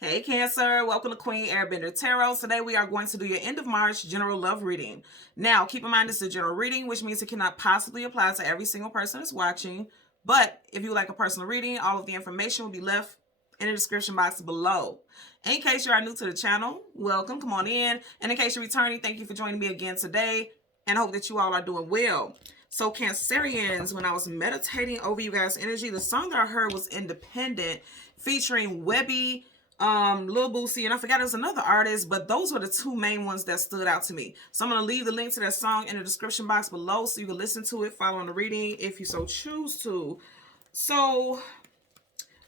Hey Cancer, welcome to Queen Airbender Tarot. Today we are going to do your end of March general love reading. Now, keep in mind this is a general reading, which means it cannot possibly apply to every single person that's watching. But if you would like a personal reading, all of the information will be left in the description box below. In case you are new to the channel, welcome, come on in. And in case you're returning, thank you for joining me again today. And I hope that you all are doing well. So Cancerians, when I was meditating over you guys' energy, the song that I heard was Independent, featuring Webby, Lil Boosie, and I forgot it was another artist, but those were the two main ones that stood out to me. So I'm going to leave the link to that song in the description box below so you can listen to it, follow on the reading if you so choose to. So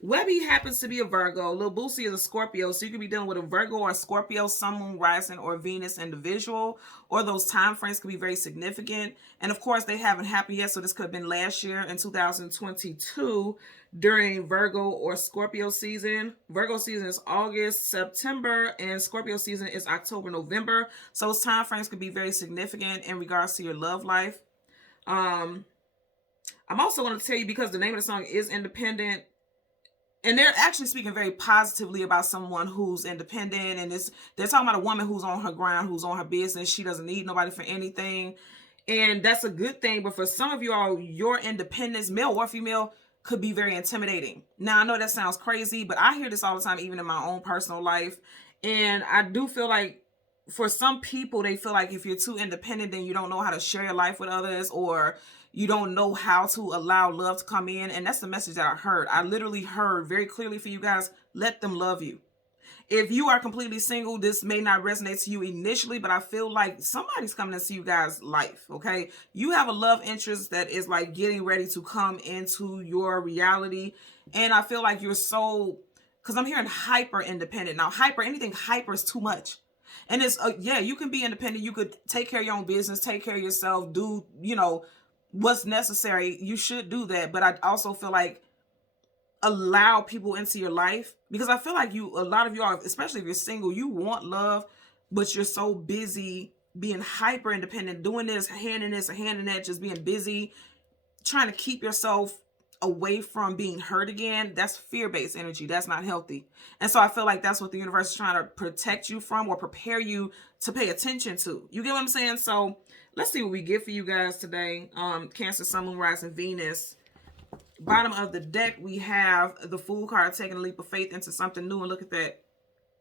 Webby happens to be a Virgo. Lil Boosie is a Scorpio, so you could be dealing with a Virgo or a Scorpio, Sun, Moon, Rising, or Venus individual, or those time frames could be very significant. And of course, they haven't happened yet, so this could have been last year in 2022 during Virgo or Scorpio season. Virgo season is August, September, and Scorpio season is October, November. So those time frames could be very significant in regards to your love life. I'm also going to tell you, because the name of the song is Independent, and they're actually speaking very positively about someone who's independent, and they're talking about a woman who's on her ground, who's on her business. She doesn't need nobody for anything, and that's a good thing. But for some of you all, your independence, male or female, could be very intimidating. Now, I know that sounds crazy, but I hear this all the time, even in my own personal life. And I do feel like for some people, they feel like if you're too independent, then you don't know how to share your life with others, or you don't know how to allow love to come in. And that's the message that I heard. I literally heard very clearly for you guys, let them love you. If you are completely single, this may not resonate to you initially, but I feel like somebody's coming into you guys' life, okay? You have a love interest that is like getting ready to come into your reality. And I feel like you're so, because I'm hearing hyper independent. Now, anything hyper is too much. And it's, yeah, you can be independent. You could take care of your own business, take care of yourself, do, what's necessary. You should do that. But I also feel like allow people into your life, because I feel like a lot of you are, especially if you're single, you want love, but you're so busy being hyper independent, doing this, hand in this, a hand in that, just being busy, trying to keep yourself away from being hurt again. That's fear-based energy. That's not healthy. And so I feel like that's what the universe is trying to protect you from, or prepare you to pay attention to. You get what I'm saying? So let's see what we get for you guys today. Cancer, Sun, Moon, Rising, Venus. Bottom of the deck, we have the Fool card, taking a leap of faith into something new. And look at that.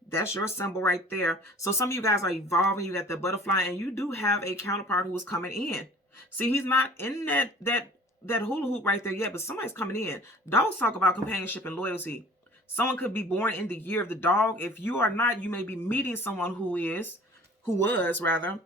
That's your symbol right there. So some of you guys are evolving. You got the butterfly, and you do have a counterpart who is coming in. See, he's not in that hula hoop right there yet, but somebody's coming in. Dogs talk about companionship and loyalty. Someone could be born in the year of the dog. If you are not, you may be meeting someone who was rather.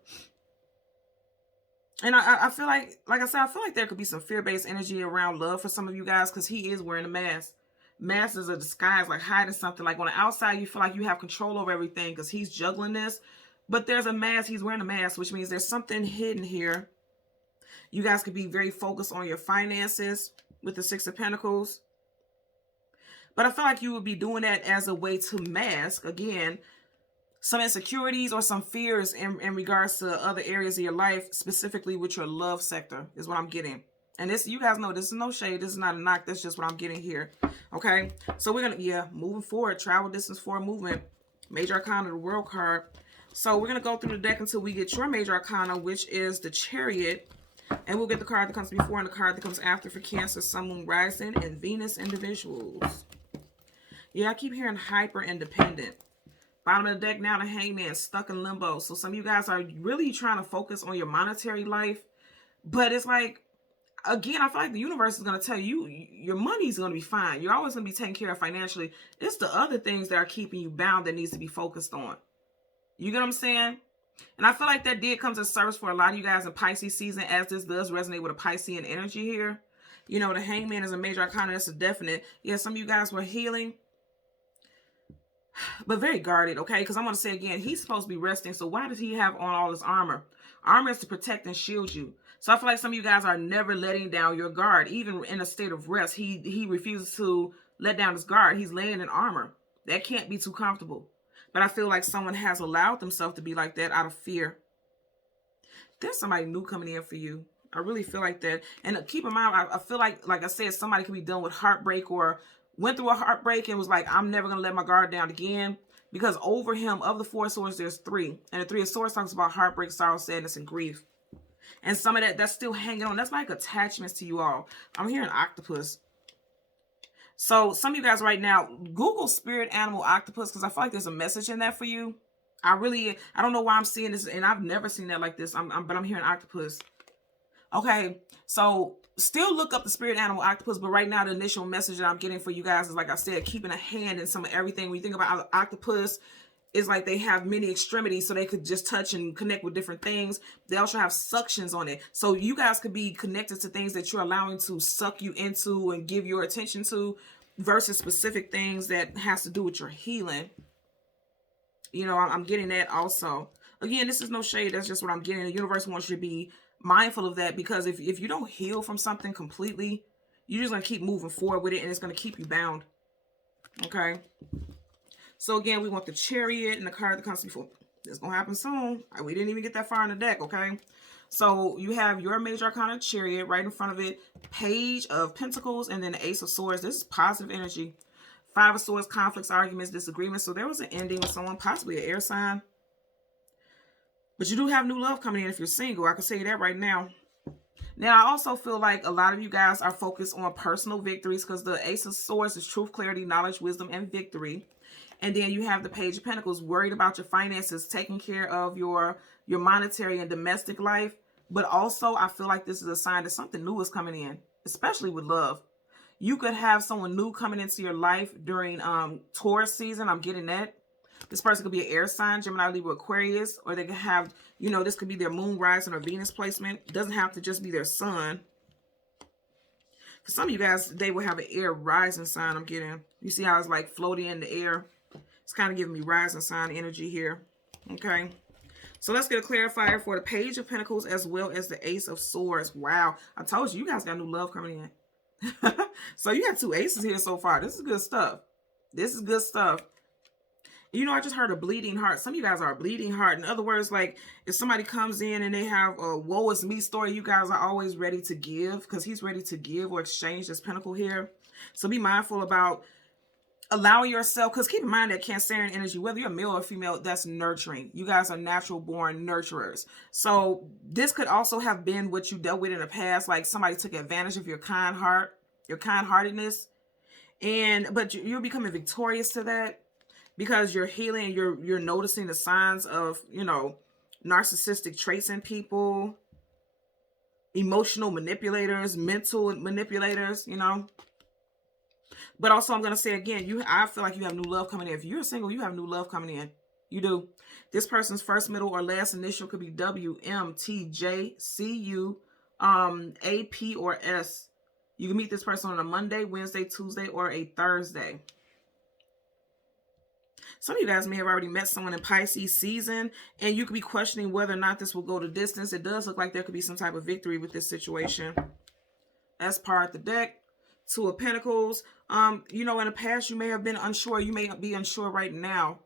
And I feel like I said, I feel like there could be some fear-based energy around love for some of you guys, because he is wearing a mask. Mask is a disguise, like hiding something. Like on the outside, you feel like you have control over everything because he's juggling this. But there's a mask. He's wearing a mask, which means there's something hidden here. You guys could be very focused on your finances with the Six of Pentacles. But I feel like you would be doing that as a way to mask, again, some insecurities or some fears in regards to other areas of your life, specifically with your love sector, is what I'm getting. And this, you guys know, this is no shade. This is not a knock. That's just what I'm getting here. Okay. So we're going to, moving forward, travel distance forward movement, Major Arcana, the World card. So we're going to go through the deck until we get your Major Arcana, which is the Chariot. And we'll get the card that comes before and the card that comes after for Cancer, Sun, Moon, Rising, and Venus individuals. Yeah, I keep hearing hyper independent. Bottom of the deck now, the Hangman, stuck in limbo. So some of you guys are really trying to focus on your monetary life. But it's like, again, I feel like the universe is going to tell you your money's going to be fine. You're always going to be taken care of financially. It's the other things that are keeping you bound that needs to be focused on. You get what I'm saying? And I feel like that did come to service for a lot of you guys in Pisces season, as this does resonate with a Piscean energy here. You know, the Hangman is a major arcana. That's a definite. Yeah, some of you guys were healing, but very guarded, okay? Because I'm going to say again, he's supposed to be resting. So why does he have on all his armor? Armor is to protect and shield you. So I feel like some of you guys are never letting down your guard. Even in a state of rest, he refuses to let down his guard. He's laying in armor. That can't be too comfortable. But I feel like someone has allowed themselves to be like that out of fear. There's somebody new coming in for you. I really feel like that. And keep in mind, I feel like I said, somebody could be dealing with heartbreak or went through a heartbreak and was like, I'm never going to let my guard down again. Because over him, of the 4 swords, there's 3. And the 3 of swords talks about heartbreak, sorrow, sadness, and grief. And some of that's still hanging on. That's like attachments to you all. I'm hearing octopus. So some of you guys right now, Google spirit animal octopus, because I feel like there's a message in that for you. I don't know why I'm seeing this, and I've never seen that like this. But I'm hearing octopus. Okay, so still look up the spirit animal octopus, but right now the initial message that I'm getting for you guys is, like I said, keeping a hand in some of everything. When you think about octopus, it's like they have many extremities, so they could just touch and connect with different things. They also have suctions on it, so you guys could be connected to things that you're allowing to suck you into and give your attention to, versus specific things that has to do with your healing. You know, I'm getting that also. Again, this is no shade. That's just what I'm getting. The universe wants you to be mindful of that, because if you don't heal from something completely, you're just going to keep moving forward with it, and it's going to keep you bound. Okay. So again, we want the Chariot and the card that comes before. It's going to happen soon. We didn't even get that far in the deck, okay? So you have your major arcana Chariot right in front of it, Page of Pentacles, and then the Ace of Swords. This is positive energy. 5 of Swords, conflicts, arguments, disagreements. So there was an ending with someone, possibly an air sign. But you do have new love coming in if you're single. I can say that right now. Now, I also feel like a lot of you guys are focused on personal victories, because the Ace of Swords is truth, clarity, knowledge, wisdom, and victory. And then you have the Page of Pentacles, worried about your finances, taking care of your monetary and domestic life. But also, I feel like this is a sign that something new is coming in, especially with love. You could have someone new coming into your life during Taurus season. I'm getting that. This person could be an air sign, Gemini, Libra, Aquarius, or they could have, you know, this could be their moon, rising, or Venus placement. It doesn't have to just be their sun. For some of you guys, they will have an air rising sign, I'm getting. You see how it's like floating in the air? It's kind of giving me rising sign energy here. Okay. So let's get a clarifier for the Page of Pentacles as well as the Ace of Swords. Wow. I told you, you guys got new love coming in. So you got 2 aces here so far. This is good stuff. This is good stuff. You know, I just heard a bleeding heart. Some of you guys are a bleeding heart. In other words, like if somebody comes in and they have a woe is me story, you guys are always ready to give, because he's ready to give or exchange this pentacle here. So be mindful about allowing yourself, because keep in mind that Cancerian energy, whether you're male or female, that's nurturing. You guys are natural born nurturers. So this could also have been what you dealt with in the past, like somebody took advantage of your kind heart, your kind-heartedness, but you're becoming victorious to that, because you're healing and you're noticing the signs of, you know, narcissistic traits in people, emotional manipulators, mental manipulators, you know. But also, I'm going to say again, I feel like you have new love coming in. If you're single, you have new love coming in. You do. This person's first, middle, or last initial could be W, M, T, J, C, U, A, P, or S. You can meet this person on a Monday, Wednesday, Tuesday, or a Thursday. Some of you guys may have already met someone in Pisces season, and you could be questioning whether or not this will go the distance. It does look like there could be some type of victory with this situation. That's part of the deck. 2 of Pentacles. You know, in the past, you may have been unsure. You may be unsure right now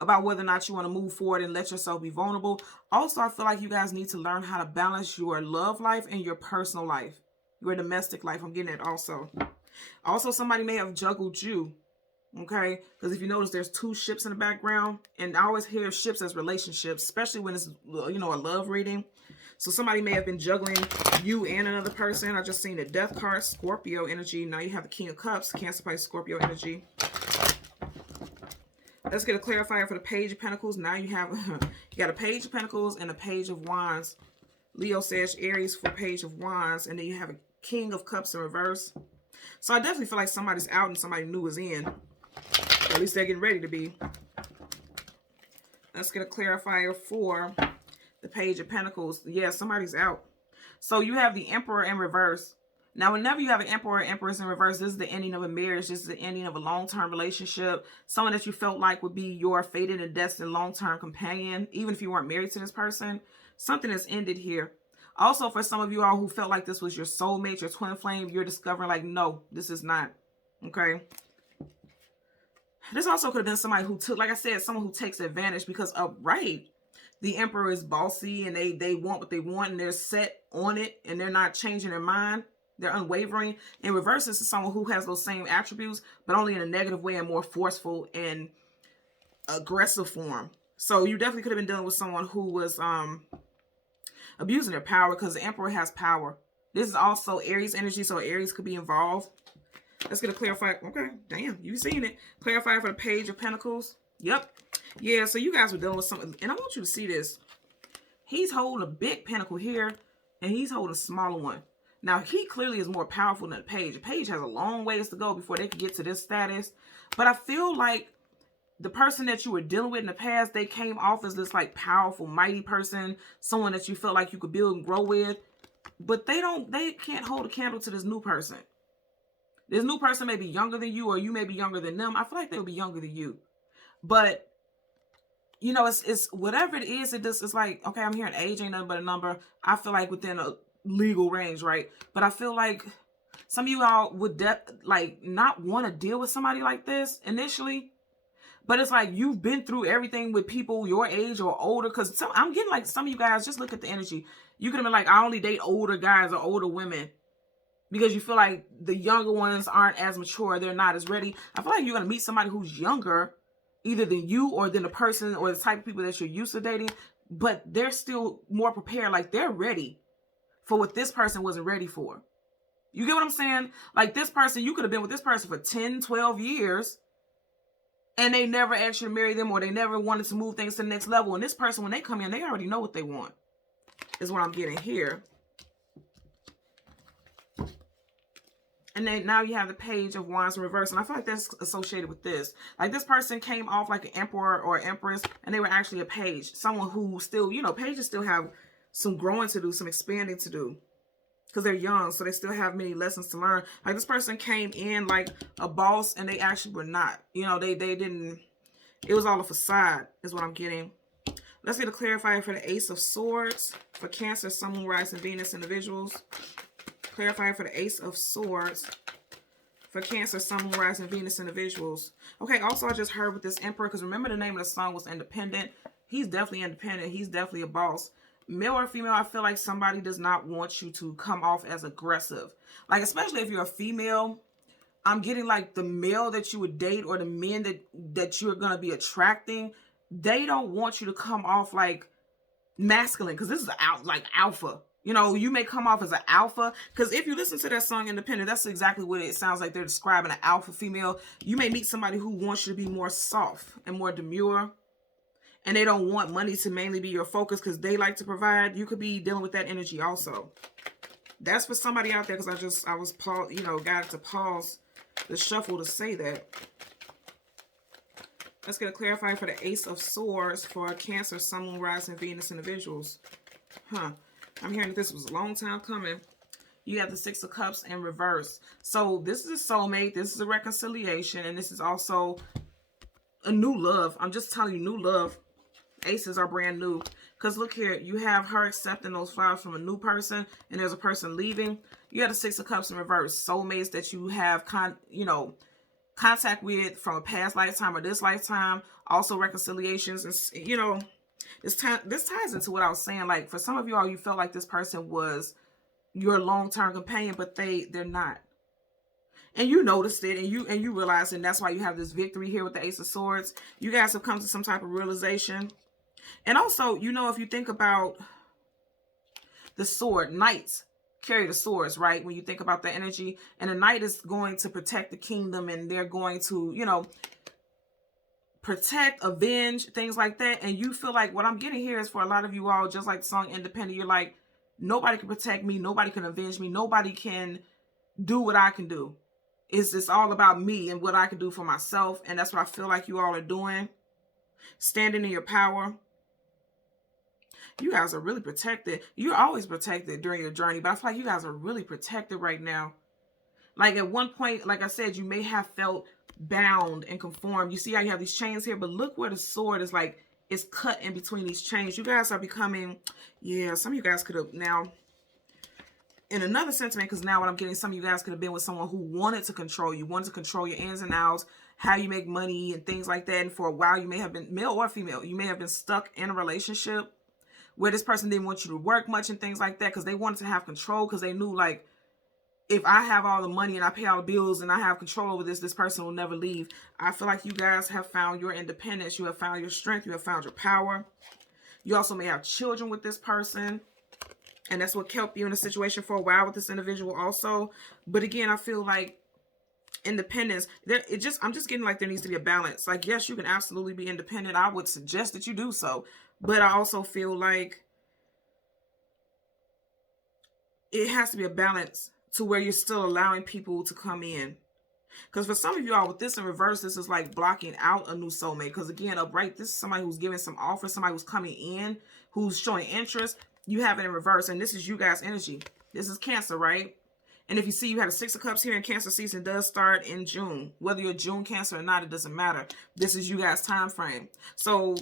about whether or not you want to move forward and let yourself be vulnerable. Also, I feel like you guys need to learn how to balance your love life and your personal life, your domestic life. I'm getting it also. Also, somebody may have juggled you. Okay, because if you notice, there's 2 ships in the background, and I always hear ships as relationships, especially when it's, you know, a love reading. So somebody may have been juggling you and another person. I just seen the Death card, Scorpio energy. Now you have the King of Cups, Cancer, Pisces, Scorpio energy. Let's get a clarifier for the Page of Pentacles. Now you have you got a Page of Pentacles and a Page of Wands. Leo, Sag, Aries for Page of Wands, and then you have a King of Cups in reverse. So I definitely feel like somebody's out and somebody new is in. Or at least they're getting ready to be. Let's get a clarifier for the Page of Pentacles. Yeah, somebody's out. So you have the Emperor in reverse. Now, whenever you have an Emperor or Empress in reverse, this is the ending of a marriage. This is the ending of a long-term relationship. Someone that you felt like would be your fated and destined long-term companion, even if you weren't married to this person. Something has ended here. Also, for some of you all who felt like this was your soulmate, your twin flame, you're discovering like, no, this is not. Okay. This also could have been somebody who took, like I said, someone who takes advantage because, right, the Emperor is bossy and they want what they want and they're set on it and they're not changing their mind. They're unwavering. In reverse, this is someone who has those same attributes, but only in a negative way and more forceful and aggressive form. So you definitely could have been dealing with someone who was abusing their power, because the Emperor has power. This is also Aries energy, so Aries could be involved. Let's get a clarify. Okay, damn, you seen it. Clarify for the Page of Pentacles. Yep. Yeah, so you guys were dealing with something, and I want you to see this. He's holding a big pentacle here, and he's holding a smaller one. Now, he clearly is more powerful than the Page. The Page has a long ways to go before they can get to this status. But I feel like the person that you were dealing with in the past, they came off as this like powerful, mighty person, someone that you felt like you could build and grow with. But they can't hold a candle to this new person. This new person may be younger than you, or you may be younger than them. I feel like they'll be younger than you. But, you know, it's whatever it is, it's like, okay, I'm hearing age ain't nothing but a number. I feel like within a legal range, right? But I feel like some of you all would not want to deal with somebody like this initially. But it's like you've been through everything with people your age or older. Because I'm getting like some of you guys, just look at the energy. You could have been like, I only date older guys or older women. Because you feel like the younger ones aren't as mature. They're not as ready. I feel like you're going to meet somebody who's younger, either than you or than the person or the type of people that you're used to dating. But they're still more prepared. Like they're ready for what this person wasn't ready for. You get what I'm saying? Like this person, you could have been with this person for 10, 12 years. And they never asked you to marry them, or they never wanted to move things to the next level. And this person, when they come in, they already know what they want, is what I'm getting here. And then now you have the Page of Wands in reverse. And I feel like that's associated with this. Like this person came off like an emperor or empress, and they were actually a page. Someone who still, you know, pages still have some growing to do, some expanding to do. Because they're young, so they still have many lessons to learn. Like this person came in like a boss, and they actually were not. You know, they didn't. It was all a facade, is what I'm getting. Let's get a clarifier for the Ace of Swords for Cancer, Sun, Moon, Rising, Venus individuals. Clarifier for the Ace of Swords for Cancer, Sun, Moon, Rising, Venus individuals. Okay. Also, I just heard with this Emperor, because remember the name of the song was Independent. He's definitely independent. He's definitely a boss. Male or female, I feel like somebody does not want you to come off as aggressive. Like, especially if you're a female, I'm getting like the male that you would date or the men that you're going to be attracting, they don't want you to come off like masculine, because this is like alpha. You know, you may come off as an alpha, because if you listen to that song Independent, that's exactly what it sounds like. They're describing an alpha female. You may meet somebody who wants you to be more soft and more demure. And they don't want money to mainly be your focus because they like to provide. You could be dealing with that energy also. That's for somebody out there, because I was got to pause the shuffle to say that. Let's get a clarifier for the Ace of Swords for Cancer, Sun, Moon, Rising, Venus individuals. I'm hearing that this was a long time coming. You have the Six of Cups in reverse. So this is a soulmate. This is a reconciliation. And this is also a new love. I'm just telling you, new love. Aces are brand new. Because look here, you have her accepting those flowers from a new person, and there's a person leaving. You have the Six of Cups in reverse. Soulmates that you have contact with from a past lifetime or this lifetime. Also reconciliations. And, you know, this ties into what I was saying. Like, for some of you all, you felt like this person was your long-term companion, but they're not. And you noticed it, and you realized, and that's why you have this victory here with the Ace of Swords. You guys have come to some type of realization. And also, you know, if you think about the sword, knights carry the swords, right? When you think about the energy, and a knight is going to protect the kingdom, and they're going to, you know, protect, avenge, things like that. And you feel like what I'm getting here is for a lot of you all, just like the song Independent, you're like, nobody can protect me, nobody can avenge me, nobody can do what I can do. It's all about me and what I can do for myself. And that's what I feel like you all are doing. Standing in your power. You guys are really protected. You're always protected during your journey, but I feel like you guys are really protected right now. Like at one point, like I said, you may have felt bound and conformed. You see how you have these chains here, but look where the sword is like, it's cut in between these chains. You guys are becoming, yeah, some of you guys could have now, in another sentiment, because now what I'm getting, some of you guys could have been with someone who wanted to control you, wanted to control your ins and outs, how you make money and things like that. And for a while, you may have been, male or female, you may have been stuck in a relationship where this person didn't want you to work much and things like that, because they wanted to have control, because they knew, like, if I have all the money and I pay all the bills and I have control over this person will never leave. I feel like you guys have found your independence. You have found your strength. You have found your power. You also may have children with this person. And that's what kept you in a situation for a while with this individual also. But again, I feel like independence, I'm just getting like there needs to be a balance. Like, yes, you can absolutely be independent. I would suggest that you do so. But I also feel like it has to be a balance to where you're still allowing people to come in. Because for some of you all with this in reverse, this is like blocking out a new soulmate. Because again, upright, this is somebody who's giving some offer, somebody who's coming in, who's showing interest. You have it in reverse, and this is you guys' energy. This is Cancer, right? And if you see you had a 6 of Cups here, and Cancer season does start in June. Whether you're June Cancer or not, it doesn't matter. This is you guys' time frame. So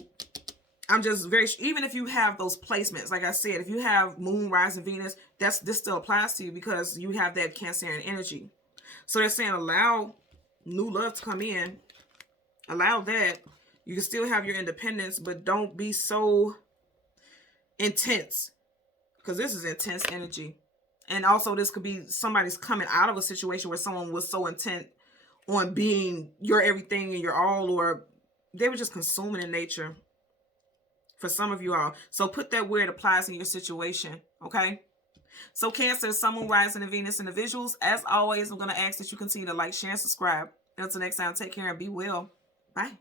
I'm just even if you have those placements, like I said, if you have Moon, Rising, Venus, this still applies to you because you have that Cancerian energy. So they're saying allow new love to come in. Allow that. You can still have your independence, but don't be so intense. Because this is intense energy. And also this could be somebody's coming out of a situation where someone was so intent on being your everything and your all, or they were just consuming in nature. For some of you all. So put that where it applies in your situation. Okay? So Cancer, Sun, Moon, Rising, and Venus individuals. As always, I'm going to ask that you continue to like, share, and subscribe. Until next time, take care and be well. Bye.